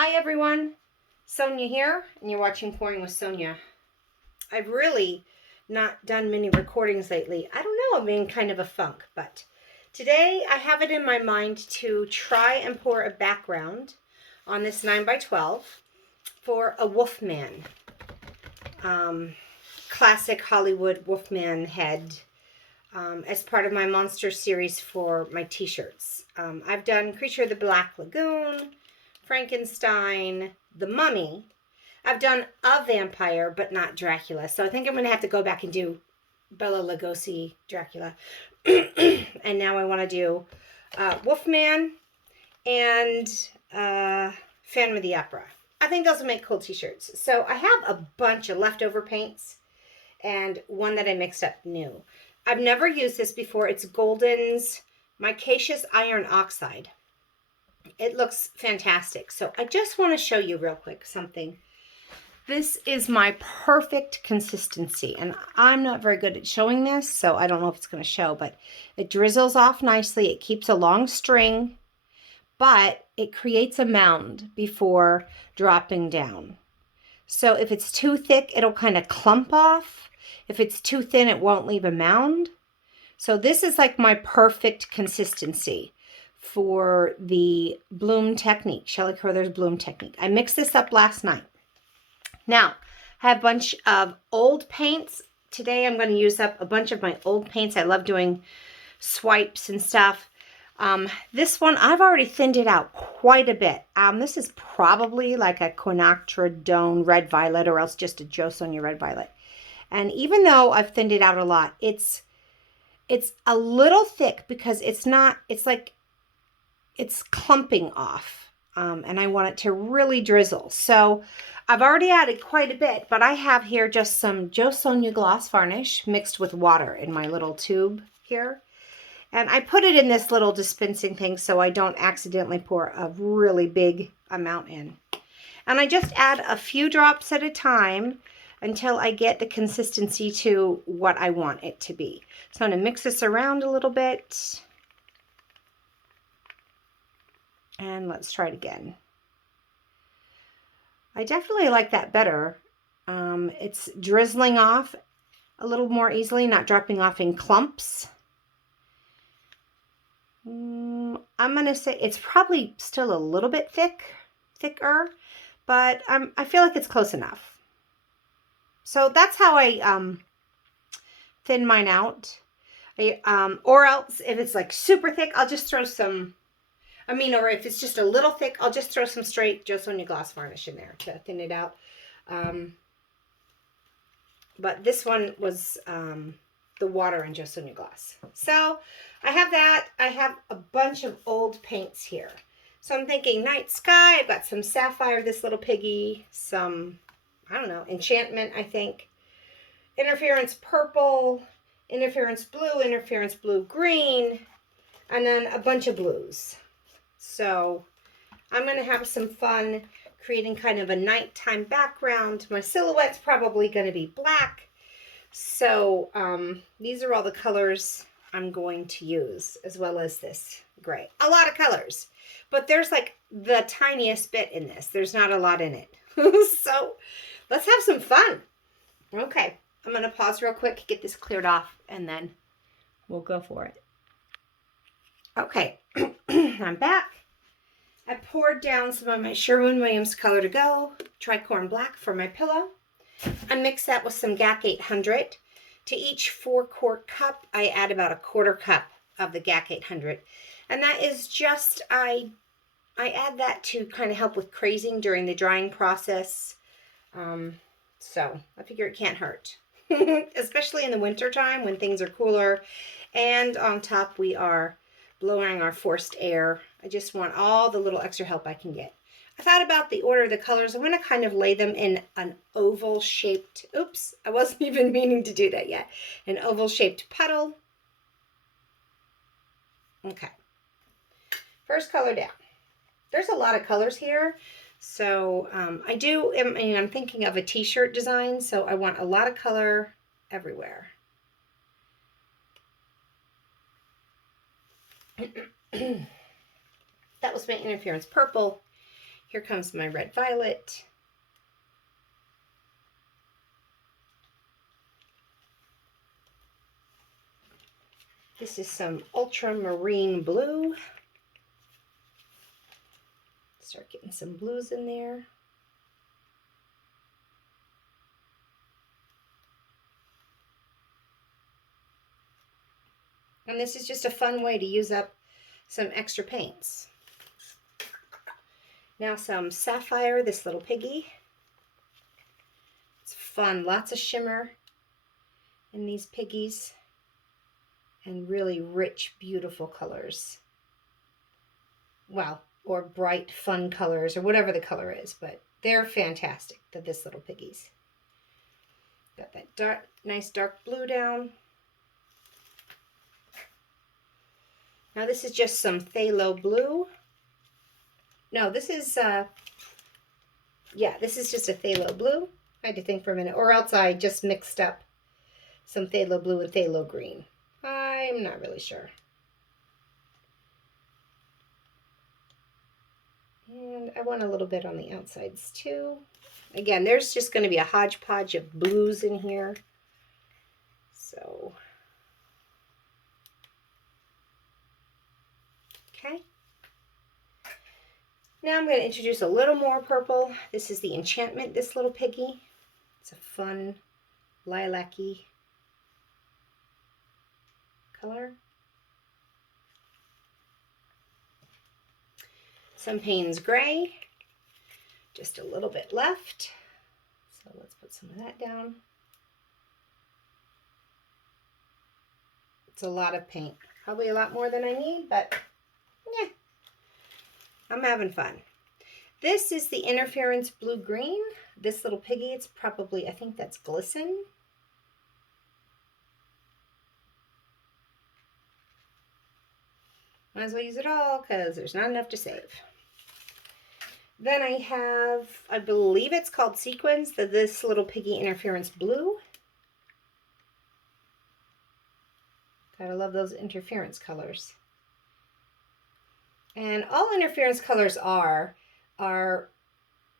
Hi everyone, Sonia here, and you're watching Pouring with Sonia. I've really not done many recordings lately. I don't know, I'm in kind of a funk, but today I have it in my mind to try and pour a background on this 9x12 for a Wolfman. Classic Hollywood Wolfman head as part of my monster series for my t-shirts. I've done Creature of the Black Lagoon, Frankenstein, The Mummy. I've done a vampire, but not Dracula. So I think I'm going to have to go back and do Bela Lugosi Dracula. And now I want to do Wolfman and Phantom of the Opera. I think those will make cool t-shirts. So I have a bunch of leftover paints and one that I mixed up new. I've never used this before. It's Golden's Micaceous Iron Oxide. It looks fantastic. So I just want to show you real quick something. This is my perfect consistency, and I'm not very good at showing this, so I don't know if it's going to show, but it drizzles off nicely. It keeps a long string, but it creates a mound before dropping down. So if it's too thick, it'll kind of clump off. If it's too thin, it won't leave a mound. So this is like my perfect consistency for the bloom technique, Shelley Carruthers bloom technique. I mixed this up last night. Now, I have a bunch of old paints. Today I'm going to use up a bunch of my old paints. I love doing swipes and stuff. This one, I've already thinned it out quite a bit. This is probably like a quinacridone red violet, or else just a Jo Sonja red violet. And even though I've thinned it out a lot, it's a little thick because it's clumping off. And I want it to really drizzle. So I've already added quite a bit, but I have here just some Jo Sonja gloss varnish mixed with water in my little tube here. And I put it in this little dispensing thing so I don't accidentally pour a really big amount in. And I just add a few drops at a time until I get the consistency to what I want it to be. So I'm going to mix this around a little bit. And let's try it again. I definitely like that better. It's drizzling off a little more easily, not dropping off in clumps. I'm going to say it's probably still a little bit thicker, but I feel like it's close enough. So that's how I thin mine out. Or else, if it's like super thick, I'll just throw some, or if it's just a little thick, I'll just throw some straight Jo Sonja gloss varnish in there to thin it out. But this one was the water and Jo Sonja gloss. So I have that. I have a bunch of old paints here. So I'm thinking night sky. I've got some sapphire, this little piggy, some, I don't know, enchantment, I think. Interference purple, interference blue green, and then a bunch of blues. So I'm going to have some fun creating kind of a nighttime background. My silhouette's probably going to be black. So these are all the colors I'm going to use, as well as this gray. A lot of colors, but there's like the tiniest bit in this. There's not a lot in it. So let's have some fun. Okay, I'm going to pause real quick, get this cleared off, and then we'll go for it. Okay, I'm back. I poured down some of my Sherwin-Williams Color to Go Tricorn Black for my pillow. I mixed that with some GAC 800. To each 4-quart cup, I add about a 1/4 cup of the GAC 800. And that is just, I add that to kind of help with crazing during the drying process. So I figure it can't hurt. Especially in the winter time when things are cooler. And on top we are blowing our forced air. I just want all the little extra help I can get. I thought about the order of the colors. I'm going to kind of lay them in an oval shaped, oops, I wasn't even meaning to do that yet. An oval shaped puddle. Okay. First color down. There's a lot of colors here. So I'm thinking of a t-shirt design. So I want a lot of color everywhere. That was my interference purple. Here comes my red violet. This is some ultramarine blue. Start getting some blues in there. And this is just a fun way to use up some extra paints. Now some sapphire, this little piggy. It's fun, lots of shimmer in these piggies and really rich, beautiful colors. Well, or bright, fun colors or whatever the color is, but they're fantastic, this little piggies. Got that dark, nice dark blue down. Now this is just some phthalo blue. No, this is, yeah, this is just a phthalo blue. I had to think for a minute, or else I just mixed up some phthalo blue and phthalo green. I'm not really sure. And I want a little bit on the outsides too. Again, there's just going to be a hodgepodge of blues in here. So, okay. Now I'm going to introduce a little more purple. This is the Enchantment, this little piggy. It's a fun lilac-y color. Some Payne's Gray, just a little bit left. So let's put some of that down. It's a lot of paint, probably a lot more than I need, but yeah, I'm having fun. This is the Interference Blue-Green. This little piggy, it's probably, I think that's Glisten. Might as well use it all because there's not enough to save. Then I have, I believe it's called Sequins, this little piggy Interference Blue. Gotta love those interference colors. And all interference colors are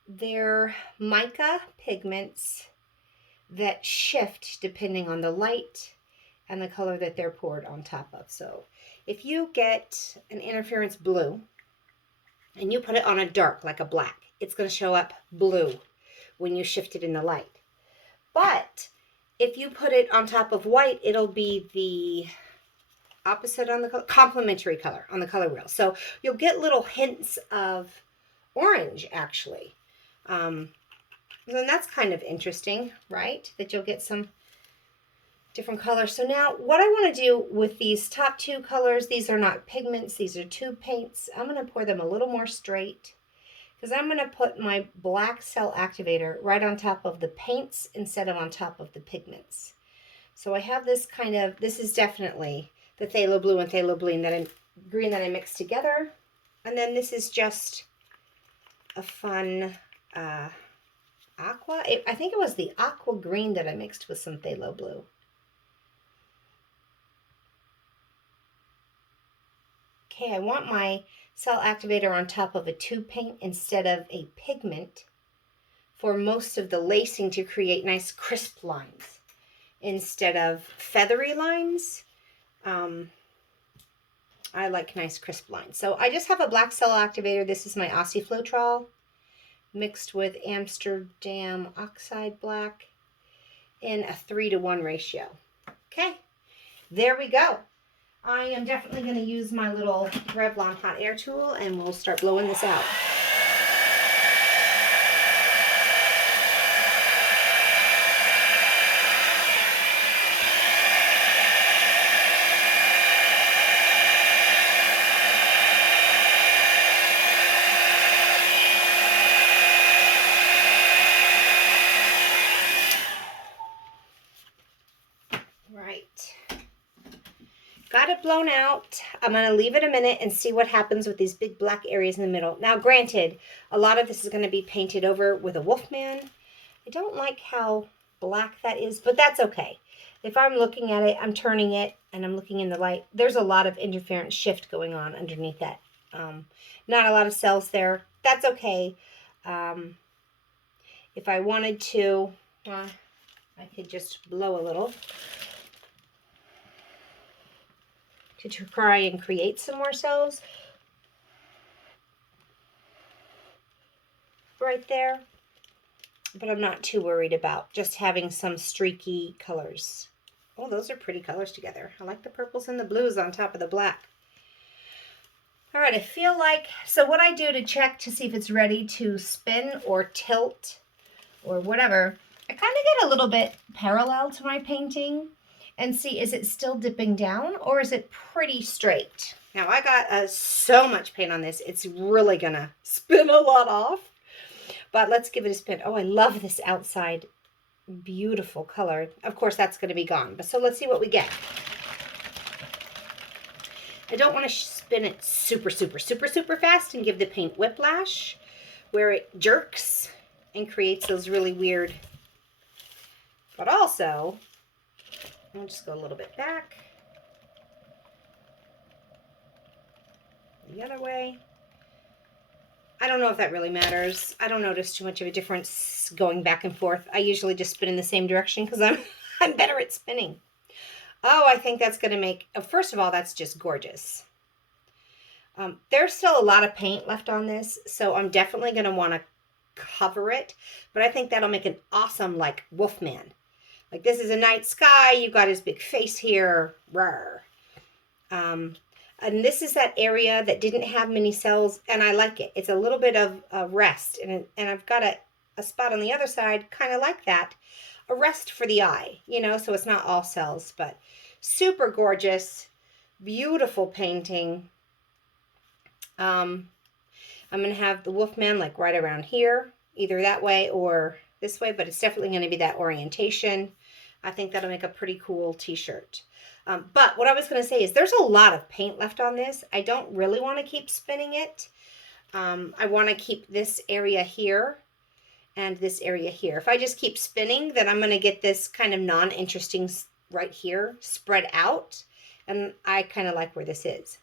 they're mica pigments that shift depending on the light and the color that they're poured on top of. So if you get an interference blue and you put it on a dark, like a black, it's going to show up blue when you shift it in the light. But if you put it on top of white, it'll be the opposite on the complementary color on the color wheel. So you'll get little hints of orange, actually. And that's kind of interesting, right? That you'll get some different colors. So now what I want to do with these top two colors, these are not pigments, these are tube paints. I'm going to pour them a little more straight because I'm going to put my black cell activator right on top of the paints instead of on top of the pigments. So I have this kind of, this is definitely the phthalo blue and phthalo green that I mixed together. And then this is just a fun aqua. I think it was the aqua green that I mixed with some phthalo blue. Okay, I want my cell activator on top of a tube paint instead of a pigment for most of the lacing to create nice crisp lines instead of feathery lines. I like nice crisp lines. So I just have a black cell activator. This is my Oxyflotrol mixed with Amsterdam Oxide Black in a 3-to-1 ratio. Okay, there we go. I am definitely going to use my little Revlon hot air tool and we'll start blowing this out. Got it blown out. I'm going to leave it a minute and see what happens with these big black areas in the middle. Now, granted, a lot of this is going to be painted over with a Wolfman. I don't like how black that is, but that's okay. If I'm looking at it, I'm turning it, and I'm looking in the light, there's a lot of interference shift going on underneath that. Not a lot of cells there. that's okay. If I wanted to, I could just blow a little to try and create some more cells right there. But I'm not too worried about just having some streaky colors. Oh, those are pretty colors together. I like the purples and the blues on top of the black. All right, I feel like, so what I do to check to see if it's ready to spin or tilt or whatever, I kind of get a little bit parallel to my painting and see, is it still dipping down or is it pretty straight? Now I got so much paint on this, it's really gonna spin a lot off. But let's give it a spin. Oh, I love this outside. Beautiful color. Of course, that's going to be gone. But so let's see what we get. I don't want to spin it super, super, super, super fast and give the paint whiplash where it jerks and creates those really weird. But also, I'll just go a little bit back. The other way. I don't know if that really matters. I don't notice too much of a difference going back and forth. I usually just spin in the same direction because I'm better at spinning. Oh, I think that's going to make, first of all, that's just gorgeous. There's still a lot of paint left on this, so I'm definitely going to want to cover it. But I think that'll make an awesome, like, Wolfman. Like, this is a night sky. You got his big face here. Rawr. And this is that area that didn't have many cells, and I like it. It's a little bit of a rest, and I've got a spot on the other side, kind of like that. A rest for the eye, you know, so it's not all cells, but super gorgeous, beautiful painting. I'm going to have the Wolfman like right around here, either that way or this way, but it's definitely going to be that orientation. I think that'll make a pretty cool t-shirt. But what I was going to say is there's a lot of paint left on this. I don't really want to keep spinning it. I want to keep this area here and this area here. If I just keep spinning, then I'm going to get this kind of non-interesting right here spread out. And I kind of like where this is.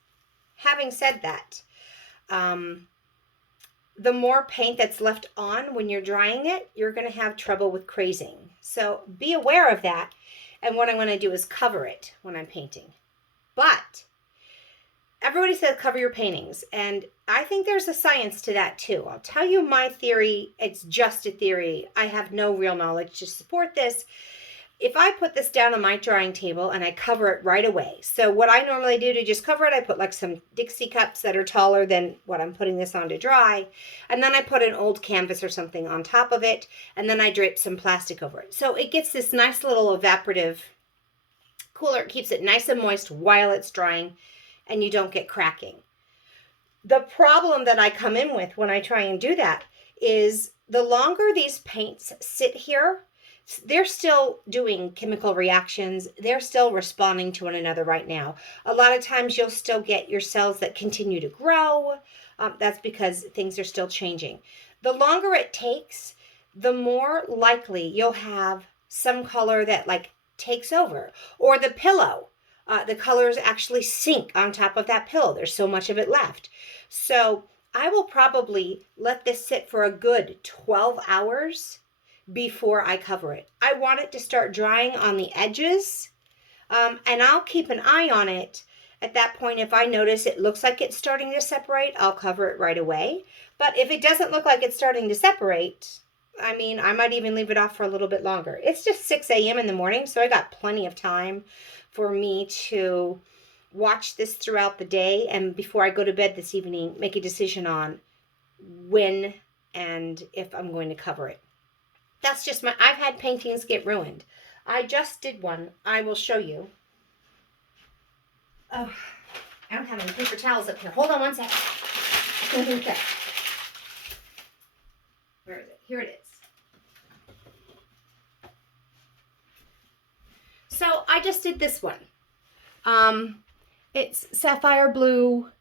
Having said that, the more paint that's left on when you're drying it, you're going to have trouble with crazing. So be aware of that. And what I want to do is cover it when I'm painting. But everybody says cover your paintings. And I think there's a science to that too. I'll tell you my theory. It's just a theory. I have no real knowledge to support this. If I put this down on my drying table and I cover it right away. So what I normally do to just cover it, I put like some Dixie cups that are taller than what I'm putting this on to dry. And then I put an old canvas or something on top of it. And then I drape some plastic over it. So it gets this nice little evaporative cooler. It keeps it nice and moist while it's drying and you don't get cracking. The problem that I come in with when I try and do that is the longer these paints sit here, they're still doing chemical reactions. They're still responding to one another right now. A lot of times you'll still get your cells that continue to grow. That's because things are still changing. The longer it takes, the more likely you'll have some color that like takes over. Or the pillow, the colors actually sink on top of that pillow. There's so much of it left. So I will probably let this sit for a good 12 hours before I cover it. I want it to start drying on the edges, and I'll keep an eye on it. At that point, if I notice it looks like it's starting to separate, I'll cover it right away. But if it doesn't look like it's starting to separate, I mean, I might even leave it off for a little bit longer. It's just 6 a.m. in the morning, so I got plenty of time for me to watch this throughout the day, and before I go to bed this evening, make a decision on when and if I'm going to cover it. That's just I've had paintings get ruined. I just did one. I will show you. Oh, I don't have any paper towels up here. Hold on one second. Okay. Where is it? Here it is. So I just did this one. It's sapphire blue,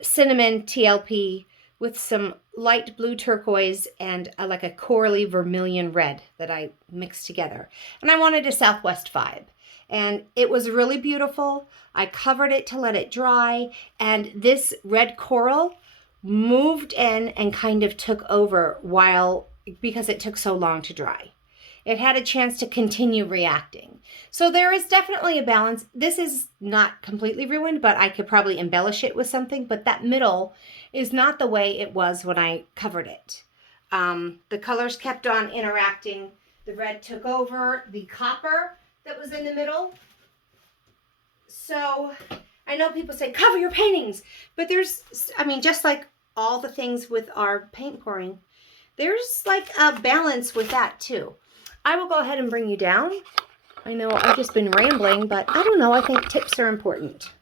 cinnamon TLP, with some light blue turquoise and like a corally vermilion red that I mixed together. And I wanted a Southwest vibe. And it was really beautiful. I covered it to let it dry. And this red coral moved in and kind of took over because it took so long to dry. It had a chance to continue reacting. So there is definitely a balance. This is not completely ruined, but I could probably embellish it with something. But that middle is not the way it was when I covered it. The colors kept on interacting. The red took over the copper that was in the middle. So I know people say, cover your paintings. But just like all the things with our paint pouring, there's like a balance with that too. I will go ahead and bring you down. I know I've just been rambling, but I don't know. I think tips are important.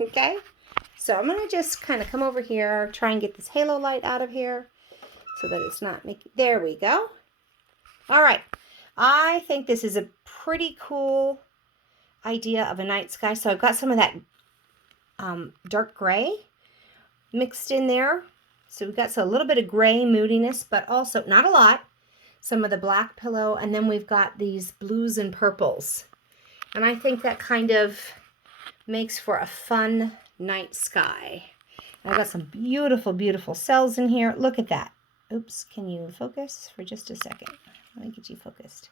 Okay? So I'm going to just kind of come over here, try and get this halo light out of here so that it's not making... There we go. All right. I think this is a pretty cool idea of a night sky. So I've got some of that dark gray mixed in there. So we've got a little bit of gray moodiness, but also not a lot. Some of the black pillow, and then we've got these blues and purples. And I think that kind of makes for a fun night sky. I've got some beautiful, beautiful cells in here. Look at that. Oops, can you focus for just a second? Let me get you focused.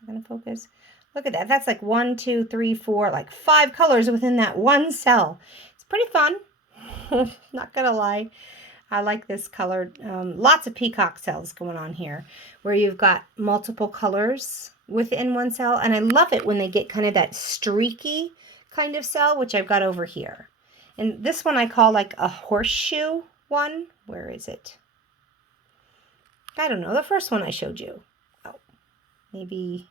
I'm going to focus. Look at that. That's like 1, 2, 3, 4, like 5 colors within that one cell. It's pretty fun. Not going to lie. I like this colored, lots of peacock cells going on here where you've got multiple colors within one cell. And I love it when they get kind of that streaky kind of cell, which I've got over here. And this one I call like a horseshoe one. Where is it? I don't know. The first one I showed you. Oh, maybe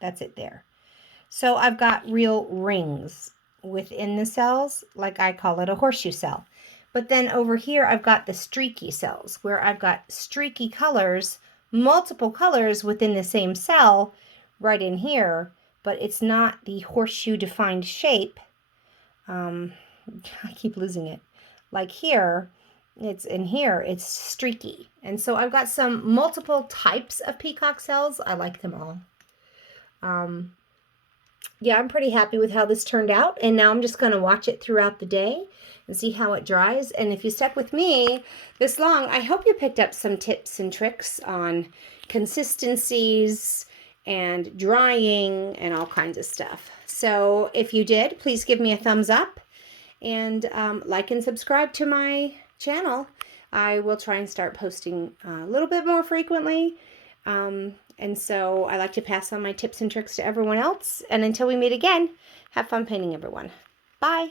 that's it there. So I've got real rings within the cells, like I call it a horseshoe cell. But then over here, I've got the streaky cells where I've got streaky colors, multiple colors within the same cell right in here, but it's not the horseshoe defined shape. I keep losing it. Like here, it's in here, it's streaky. And so I've got some multiple types of peacock cells. I like them all. Yeah, I'm pretty happy with how this turned out. And now I'm just going to watch it throughout the day and see how it dries. And if you stuck with me this long, I hope you picked up some tips and tricks on consistencies and drying and all kinds of stuff. So if you did, please give me a thumbs up and like and subscribe to my channel. I will try and start posting a little bit more frequently. And so I like to pass on my tips and tricks to everyone else. And until we meet again, have fun painting, everyone. Bye.